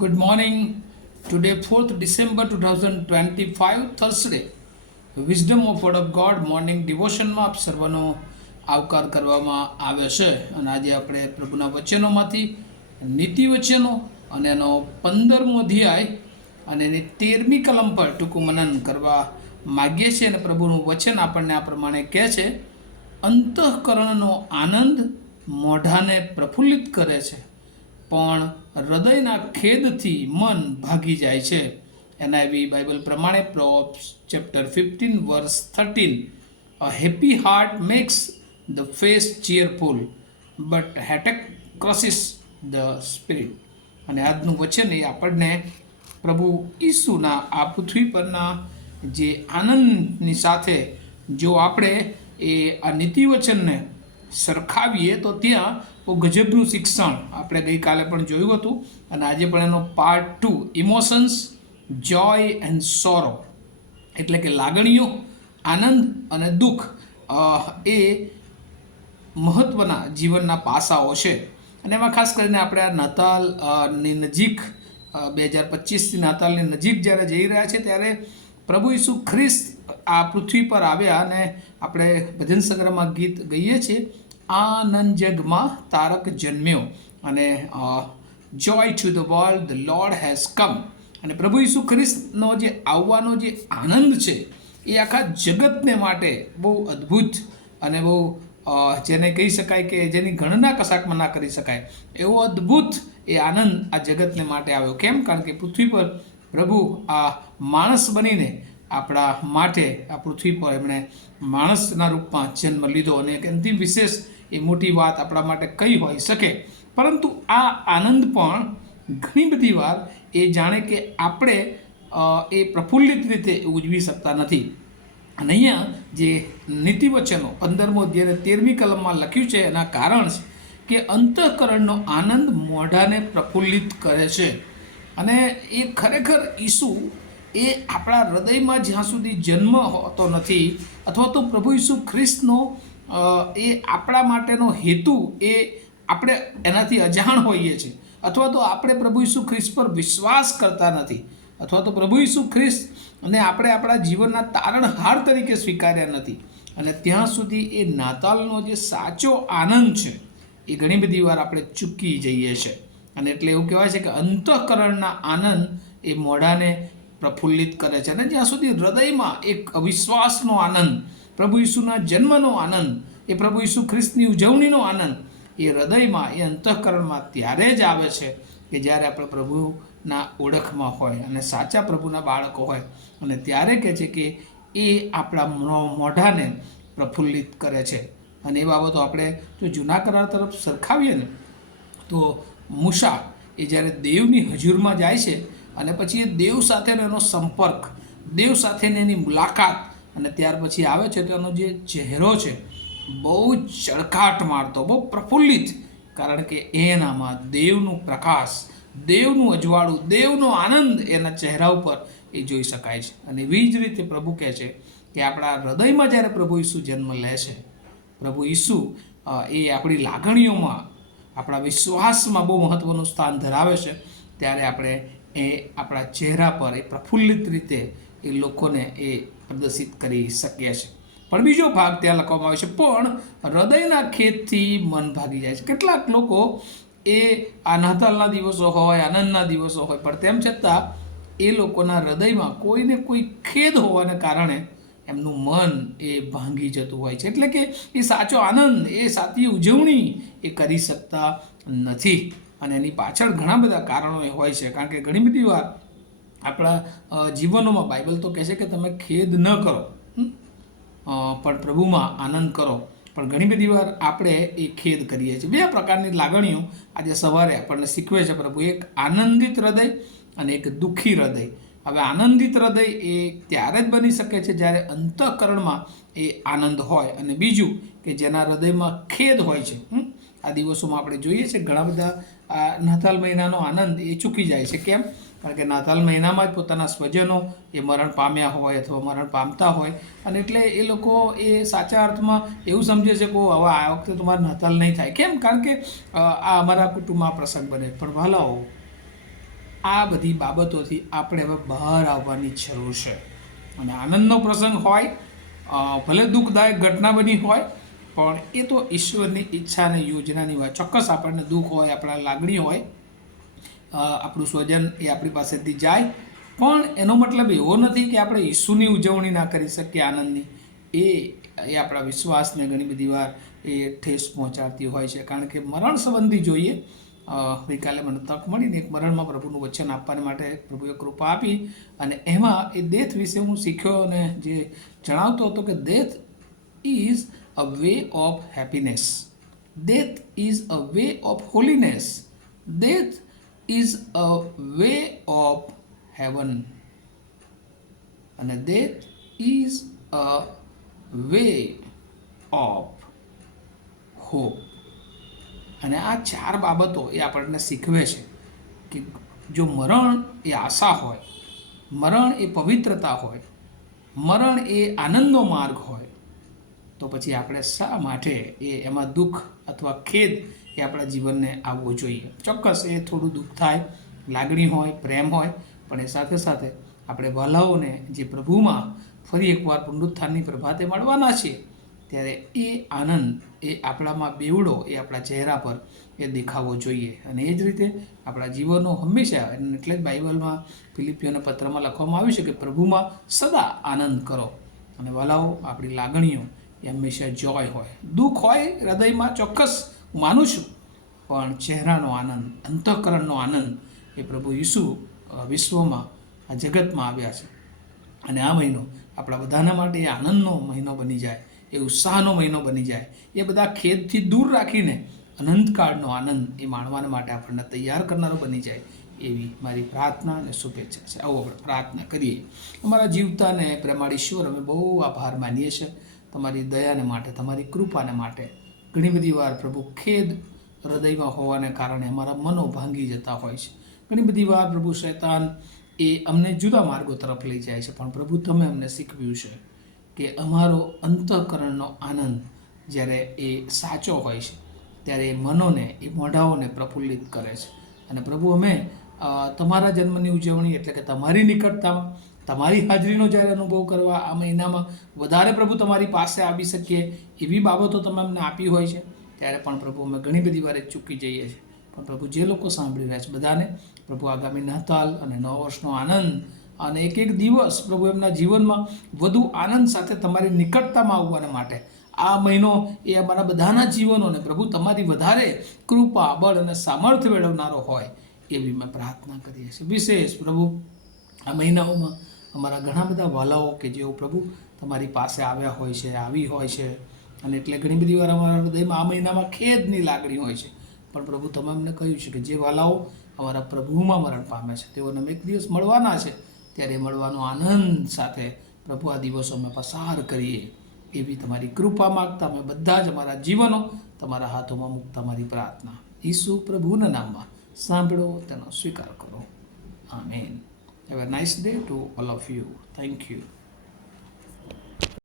Good morning. Today, 4th December 2025, Thursday. Wisdom of Word of God morning ડિવોશનમાં આપ સર્વનો આવકાર કરવામાં આવે છે અને આજે આપણે પ્રભુના વચનોમાંથી નીતિ વચનો અને એનો 15મો અધ્યાય અને એની 13મી કલમ પર ટૂંકું મનન કરવા માગીએ છીએ અને પ્રભુનું વચન આપણને આ પ્રમાણે કહે છે, અંતઃકરણનો આનંદ મોઢાને પ્રફુલ્લિત કરે છે પણ હૃદયના ખેદથી મન ભાગી જાય છે. એનઆઈવી બાઇબલ પ્રમાણે Proverbs chapter 15 verse 13, a happy heart makes the face cheerful but હેટેક ક્રોસિસ ધ સ્પિરિટ. અને આજનું વચન એ આપણને પ્રભુ ઈસુના આ પૃથ્વી પરના જે આનંદની સાથે જો આપણે એ આ નીતિ વચનને સરખાવીએ તો ત્યાં બહુ ગજબનું શિક્ષણ આપણે ગઈકાલે પણ જોયું હતું અને આજે પણ એનો part 2, emotions, Joy and sorrow, એટલે કે લાગણીઓ, આનંદ અને દુઃખ એ મહત્ત્વના જીવનના પાસાઓ છે. અને એમાં ખાસ કરીને આપણે આ નાતાલની નજીક 2025ની નાતાલની નજીક જ્યારે જઈ રહ્યા છે ત્યારે પ્રભુ ઈસુ ખ્રિસ્ત આ પૃથ્વી પર આવ્યા અને આપણે ભજન સંગ્રહમાં ગીત ગઈએ છીએ, આનંદ જગમાં તારક જન્મ્યો અને joy to the world the Lord has come. અને પ્રભુ ઈસુ ખ્રિસ્તનો જે આવવાનો જે આનંદ છે એ આખા જગતને માટે બહુ અદ્ભુત અને બહુ જેને કહી શકાય કે જેની ગણના કશાકમાં ના કરી શકાય એવો અદ્ભુત એ આનંદ આ જગતને માટે આવ્યો. કેમ? કારણ કે પૃથ્વી પર પ્રભુ આ માણસ બનીને આપણા માટે આ પૃથ્વી પર એમણે માણસના રૂપમાં જન્મ લીધો અને એક અંતિમ વિશેષ એ મોટી વાત આપણા માટે કઈ હોઈ શકે. પરંતુ આ આનંદ પણ ઘણી બધી વાર એ જાણે કે આપણે એ પ્રફુલ્લિત રીતે ઉજવી શકતા નથી. અને અહીંયા જે નીતિવચનો 15મો અધ્યાય 13મી કલમમાં લખ્યું છે એના કારણ છે કે અંતઃકરણનો આનંદ મોઢાને પ્રફુલ્લિત કરે છે. અને એ ખરેખર ઈસુ એ આપણા હૃદયમાં જ્યાં સુધી જન્મ હોતો નથી અથવા તો પ્રભુ ઈસુ ખ્રિસ્તનો એ આપણા માટેનો હેતુ એ આપણે એનાથી અજાણ હોઈએ છીએ અથવા તો આપણે પ્રભુ ઈસુ ખ્રિસ્ત પર વિશ્વાસ કરતા નથી અથવા તો પ્રભુ ઈસુ ખ્રિસ્ત અને આપણે આપણા જીવનના તારણહાર તરીકે સ્વીકાર્યા નથી. અને ત્યાં સુધી એ નાતાલનો જે સાચો આનંદ છે એ ઘણી બધી વાર આપણે ચૂકી જઈએ છીએ. અને એટલે એવું કહેવાય છે કે અંતઃકરણના આનંદ એ મોઢાને પ્રફુલ્લિત કરે છે. અને જ્યાં સુધી હૃદયમાં એક અવિશ્વાસનો આનંદ, પ્રભુ ઈસુના જન્મનો આનંદ, એ પ્રભુ ઈસુ ખ્રિસ્તની ઉજવણીનો આનંદ એ હૃદયમાં, એ અંતઃકરણમાં ત્યારે જ આવે છે કે જ્યારે આપણે પ્રભુના ઓળખમાં હોય અને સાચા પ્રભુના બાળકો હોય. અને ત્યારે કહે છે કે એ આપણા મોઢાને પ્રફુલ્લિત કરે છે. અને એ બાબતો આપણે જો જૂના કરાર તરફ સરખાવીએ ને તો મૂસા એ જ્યારે દેવની હજુરમાં જાય છે અને પછી એ દેવ સાથેનો એનો સંપર્ક, દેવ સાથેની એની મુલાકાત અને ત્યાર પછી આવે છે તો એનો જે ચહેરો છે બહુ ચળકાટ મારતો, બહુ પ્રફુલ્લિત, કારણ કે એનામાં દેવનું પ્રકાશ, દેવનું અજવાળું, દેવનો આનંદ એના ચહેરા ઉપર એ જોઈ શકાય છે. અને એવી જ રીતે પ્રભુ કહે છે કે આપણા હૃદયમાં જ્યારે પ્રભુ ઈસુ જન્મ લે છે, પ્રભુ ઈસુ એ આપણી લાગણીઓમાં, આપણા વિશ્વાસમાં બહુ મહત્ત્વનું સ્થાન ધરાવે છે, ત્યારે આપણે એ આપણા ચહેરા પર એ પ્રફુલ્લિત રીતે એ લોકોને એ પ્રદર્શિત કરી શકીએ છીએ. પણ બીજો ભાગ ત્યાં લખવામાં આવે છે, પણ હૃદયના ખેદથી મન ભાગી જાય છે. કેટલાક લોકો એ આ નાતાલના દિવસો હોય, આનંદના દિવસો હોય, પણ તેમ છતાં એ લોકોના હૃદયમાં કોઈને કોઈ ખેદ હોવાને કારણે એમનું મન એ ભાંગી જતું હોય છે. એટલે કે એ સાચો આનંદ, એ સાચી ઉજવણી એ કરી શકતા નથી. અને એની પાછળ ઘણા બધા કારણો એ હોય છે. કારણ કે ઘણી બધી વાર આપણા જીવનોમાં બાઇબલ તો કહે છે કે તમે ખેદ ન કરો પણ પ્રભુમાં આનંદ કરો. પણ ઘણી બધી વાર આપણે એ ખેદ કરીએ છીએ. બે પ્રકારની લાગણીઓ આજે સવારે આપણને શીખવે છે પ્રભુ, એક આનંદિત હૃદય અને એક દુઃખી હૃદય. હવે આનંદિત હૃદય એ ત્યારે જ બની શકે છે જ્યારે અંતઃકરણમાં એ આનંદ હોય, અને બીજું કે જેના હૃદયમાં ખેદ હોય છે. આ દિવસોમાં આપણે જોઈએ છીએ ઘણા બધા નાતાલ મહિનાનો આનંદ એ ચૂકી જાય છે. કેમ? કારણ કે નાતાલ મહિનામાં જ પોતાના સ્વજનો એ મરણ પામ્યા હોય અથવા મરણ પામતા હોય, અને એટલે એ લોકો એ સાચા અર્થમાં એવું સમજે છે કે હવે આ વખતે તમારે નાતાલ નહીં થાય. કેમ? કારણ કે આ અમારા કુટુંબમાં પ્રસંગ બને. પણ ભલાઓ, આ બધી બાબતોથી આપણે હવે બહાર આવવાની જરૂર છે. અને આનંદનો પ્રસંગ હોય, ભલે દુઃખદાયક ઘટના બની હોય, પણ એ તો ઈશ્વરની ઈચ્છા અને યોજનાની વાત. ચોક્કસ આપણને દુઃખ હોય, આપણા લાગણી હોય, આપણું સ્વજન એ આપણી પાસેથી જાય, પણ એનો મતલબ એવો નથી કે આપણે ઈસુની ઉજવણી ના કરી શકીએ આનંદની. એ આપણા વિશ્વાસને ઘણી બધી વાર એ ઠેસ પહોંચાડતી હોય છે. કારણ કે મરણ સંબંધી જોઈએ, ગઈકાલે મને તક મળીને એક મરણમાં પ્રભુનું વચન આપવાને માટે પ્રભુએ કૃપા આપી, અને એમાં એ ડેથ વિશે હું શીખ્યો અને જે જણાવતો હતો કે death is a way of happiness, death is a way of holiness, death is a way of heaven, અને death is a way of hope. અને આ ચાર બાબતો એ આપણને શીખવે છે કે જો મરણ એ આશા હોય, મરણ એ પવિત્રતા હોય, મરણ એ આનંદનો માર્ગ હોય, તો પછી આપણે શા માટે એમાં દુઃખ અથવા ખેદ એ આપણા જીવનને આવવો જોઈએ. ચોક્કસ એ થોડું દુઃખ થાય, લાગણી હોય, પ્રેમ હોય, પણ એ સાથે સાથે આપણે વહાલાઓને જે પ્રભુમાં ફરી એકવાર પુનરુત્થાનની પ્રભાતે મળવાના છીએ, ત્યારે એ આનંદ એ આપણામાં બેવડો એ આપણા ચહેરા પર એ દેખાવો જોઈએ. અને એ જ રીતે આપણા જીવનો હંમેશા, એટલે જ બાઇબલમાં ફિલિપિયોના પત્રમાં લખવામાં આવ્યું છે કે પ્રભુમાં સદા આનંદ કરો. અને વહાલાઓ, આપણી લાગણીઓ એ હંમેશા જોય હોય. દુઃખ હોય હૃદયમાં, ચોક્કસ માનું છું, પણ ચહેરાનો આનંદ, અંતઃકરણનો આનંદ એ પ્રભુ ઈસુ વિશ્વમાં, આ જગતમાં આવ્યા છે. અને આ મહિનો આપણા બધાના માટે એ આનંદનો મહિનો બની જાય, એ ઉત્સાહનો મહિનો બની જાય, એ બધા ખેદથી દૂર રાખીને અનંતકાળનો આનંદ એ માણવાના માટે આપણને તૈયાર કરનારો બની જાય, એવી મારી પ્રાર્થના અને શુભેચ્છા છે. આવો આપણે પ્રાર્થના કરીએ. અમારા જીવતા અને પ્રેમાળ ઈશ્વર, અમે બહુ આભાર માનીએ છીએ તમારી દયાને માટે, તમારી કૃપાને માટે. ઘણી બધી વાર પ્રભુ ખેદ હૃદયમાં હોવાને કારણે અમારા મનો ભાંગી જતા હોય છે. ઘણી બધી વાર પ્રભુ શૈતાન એ અમને જુદા માર્ગો તરફ લઈ જાય છે, પણ પ્રભુ તમે અમને શીખવ્યું છે કે અમારો અંતઃકરણનો આનંદ જ્યારે એ સાચો હોય છે, ત્યારે એ મનોને, એ મોઢાઓને પ્રફુલ્લિત કરે છે. અને પ્રભુ અમે તમારા જન્મની ઉજવણી એટલે કે તમારી નિકટતામાં, તમારી હાજરીનો જ્યારે અનુભવ કરવા આ મહિનામાં વધારે પ્રભુ તમારી પાસે આવી શકીએ એવી બાબતો તમે અમને આપી હોય છે, ત્યારે પણ પ્રભુ અમે ઘણી બધી વાર ચૂકી જઈએ છીએ. પણ પ્રભુ જે લોકો સાંભળી રહ્યા છે બધાને પ્રભુ આગામી નાતાલ અને નવા વર્ષનો આનંદ અને એક એક દિવસ પ્રભુ એમના જીવનમાં વધુ આનંદ સાથે તમારી નિકટતામાં આવવાના માટે આ મહિનો એ અમારા બધાના જીવનોને પ્રભુ તમારી વધારે કૃપા, બળ અને સામર્થ્ય મેળવનારો હોય એવી મેં પ્રાર્થના કરીએ છીએ. વિશેષ પ્રભુ આ મહિનાઓમાં અમારા ઘણા બધા વાલાઓ કે જેઓ પ્રભુ તમારી પાસે આવ્યા હોય છે, આવી હોય છે, અને એટલે ઘણી બધી વાર અમારા હૃદયમાં આ મહિનામાં ખેદની લાગણી હોય છે. પણ પ્રભુ તમે અમને કહ્યું છે કે જે વાલાઓ અમારા પ્રભુમાં મરણ પામે છે તેઓને અમે એક દિવસ મળવાના છે, ત્યારે મળવાનો આનંદ સાથે પ્રભુ આ દિવસો અમે પસાર કરીએ એવી તમારી કૃપા માગતા અમે બધા જ અમારા જીવનો તમારા હાથોમાં મૂકતા મારી પ્રાર્થના ઈસુ પ્રભુના નામમાં સાંભળો, તેનો સ્વીકાર કરો. Amen. Have a nice day to all of you. Thank you.